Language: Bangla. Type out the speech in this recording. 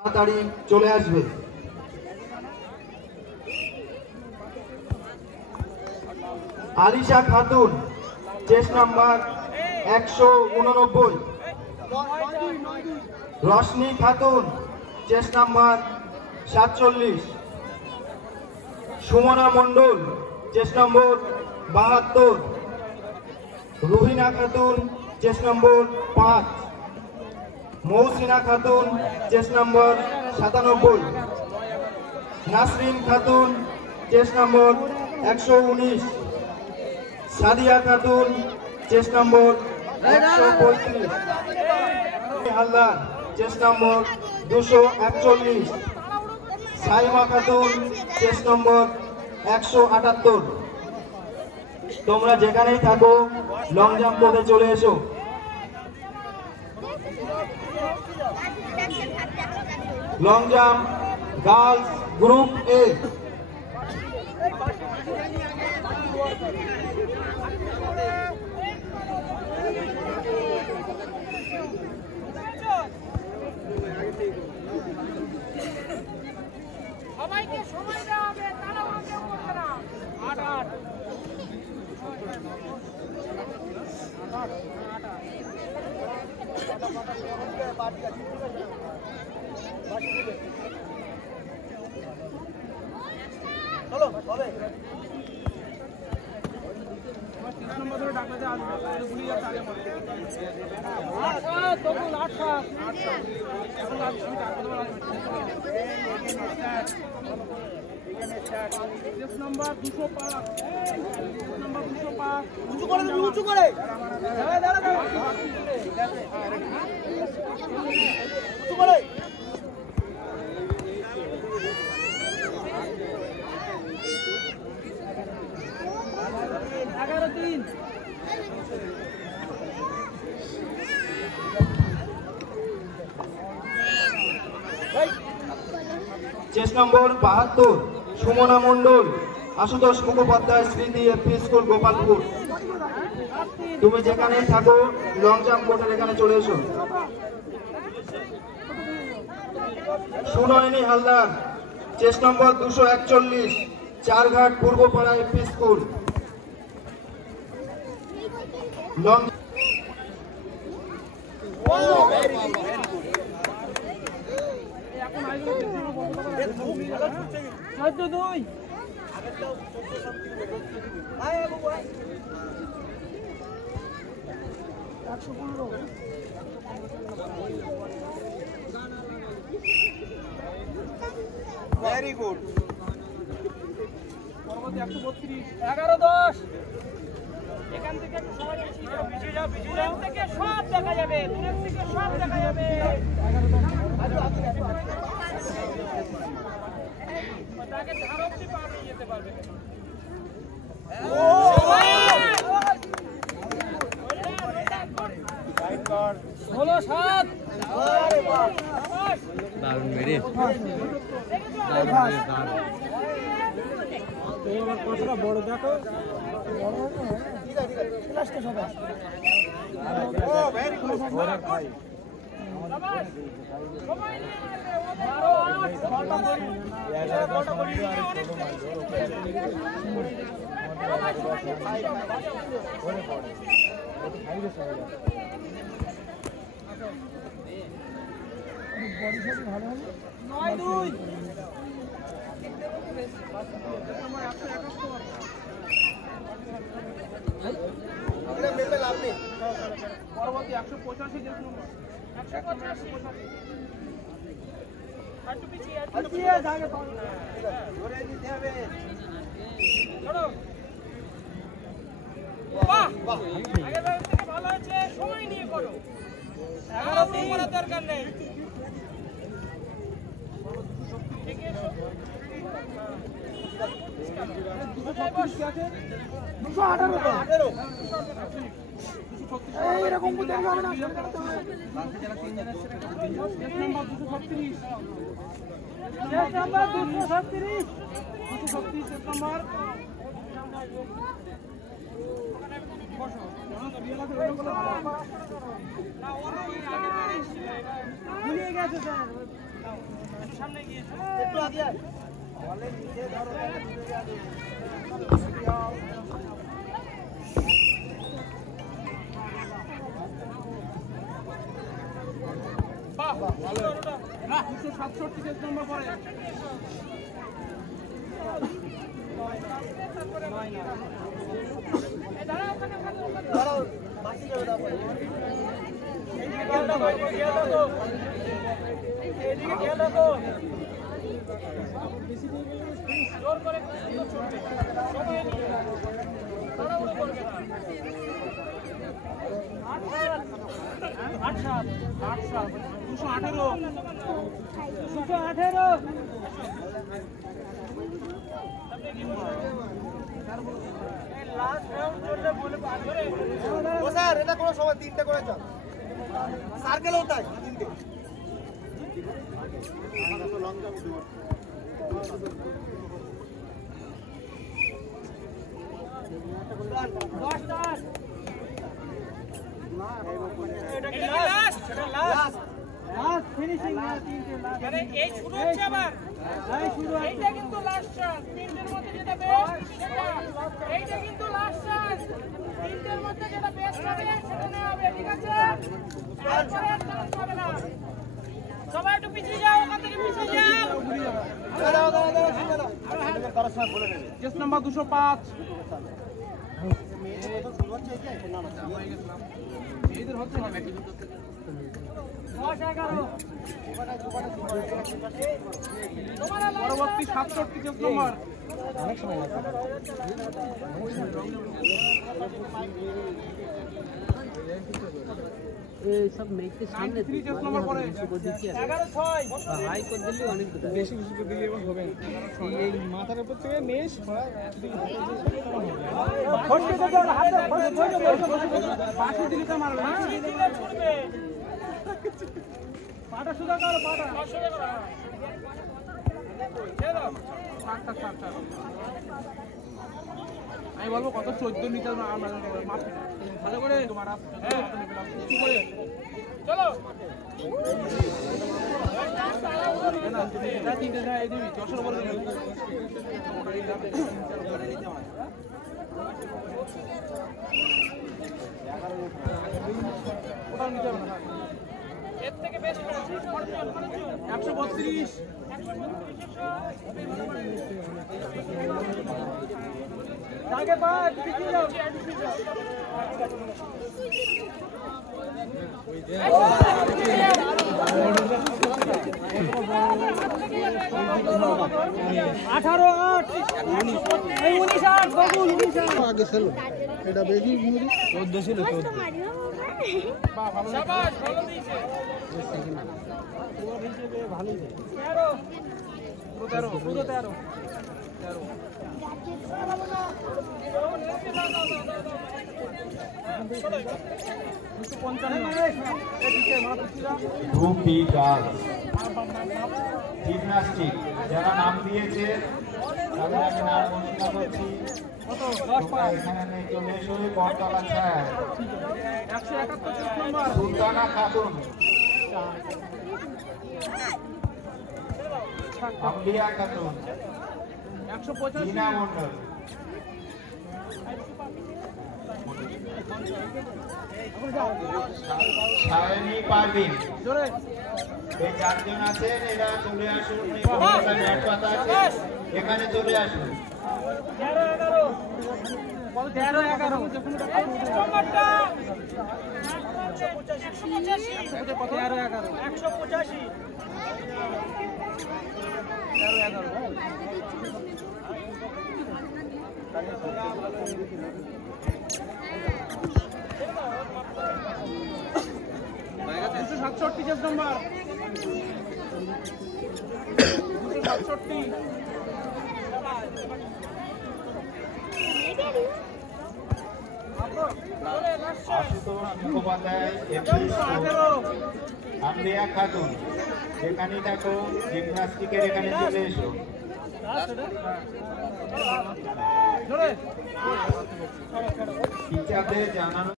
তাড়াতাড়ি চলে আসবে। Alisha Khatun, chest number 189। Roshni Khatun, chest number 47। Sumana Mondal, chest number 72। Ruhina Khatun, chest number 5। Mousina Khatun, chest number 97। Nasrin Khatun, chest number 119। Sadia Khatun, chest number 135। Haldar, chest number 241। Saima Khatun, chest number 178। তোমরা যেখানেই থাকো লং জাম্প করতে চলে এসো। Long jump girls group A. সবাইকে সময় দেওয়া হবে, তারা আমাকে করবে না। 8 চলো হবে। 3 নম্বর ধরে ডাকতে আসবে, গুলি যাচ্ছে আগে পড়ে। 8 তবুল 8 এখন আমি ডাকতে দেব। Chess number 205। নাম্বার 205 উঁচু করে দাঁড়া দাঁড়া উঁচু করে। Chest number 72। সুমনা মণ্ডল, আশুতোষ মুখোপাধ্যায় স্মৃতি এফপি স্কুল, গোপালপুর। তুমি যেখানেই থাকো লং জাম্প কোর্টের এখানে চলে এসো। Sunayani Haldar, chest number 241। Charghat Purbapara FP school. Long very good. পরবর্তী 132 11-10। এখান থেকে একটু সবাই পিছিয়ে যাও দূরের থেকে সব দেখা যাবে, দূরের থেকে সব দেখা যাবে। তাকে ধার অবধি পার হয়ে যেতে পারবে। 16-7। দারুণ মেরে কতটা বড় দেখো, ভালো 9-2। পরবর্তী 185 যে নম্বর 185 একটু পিছিয়ে জায়গা ধরে নিতে হবে। চলো বাহ বাহ, আগে থেকে ভালো আছে, সময় নিয়ে করো। 11 করার দরকার নেই। ঠিক আছে 218 এইরকম বুঝতে হবে না। 236 নাম্বার 236 নাম্বার বসো না, ওর আগে ভুলিয়ে গেছে স্যার। না 267 কেস নম্বর পরে স্যার এটা কোনো সময় 3টে করে যান সার্কেলও তাই 3টে ফিনিশিং না 3টে লাস্ট আরে এই শুরু হচ্ছে আবার এই শুরু এইটা কিন্তু লাস্ট চান্স 3টের মধ্যে যেটা বেস্ট সেটা এইটা কিন্তু লাস্ট চান্স 3টের মধ্যে যেটা বেস্ট হবে সেটা নেওয়া হবে ঠিক আছে তারপরে আর চান্স হবে না সবাই একটু পিছিয়ে যাও ওখান থেকে পিছিয়ে যাও কেস নাম্বার 205 এদের হচ্ছে না ব্যাকি পরবর্তী 67 কেস নম্বর অনেক সময় লাগবে এই সব মেকতে সামনে 3 কেস নম্বর পরে 11 6 হাই করে দিলে অনেক বেশি বেশি করে দিলে এবার হবে এই মাথার উপর থেকে মেশ ফটকে দাও হাতে বাঁশি দিলে তো মারবে না দিলে ছুটবে পাটা সুদা করো পাটা সুদা করো চলো ছাড় আমি বলবো কত 14 মিটার আমরা মাপ ভালো করে তোমার কি করে চলো না তিনটে যায় এই দিবি 10 বলে দিবি ওটাও নিতে হবে না এর থেকে বেশি 132 আগে পা পিছিয়ে যাও আঠারো 19 আগে ছিল এটা বেশি 14 ছিল 14 শাবাশ ভালো দিয়েছে ভালোই 13 গ্রুপ বি গার্লস জিমনাস্টিক যারা নাম দিয়েছে তাদের আমি নাম ঘোষণা করছি এখানে চলে এসো বটতলা ছায়া 171 নম্বর সুলতানা খাতুন আম্বিয়া খাতুন 185 রিনা মন্ডল শায়নি পারভিন জোরে এই চারজন আছেন এরা চলে আসুন ম্যাট পাতা আছে এখানে চলে আসুন 267 কেস নম্বর 267 আশুতোষ মুখোপাধ্যায় আম্বিয়া খাতুন যেখানে থাকো জিমনাস্টিকের এখানে চলে এসো টিচারদের জানানো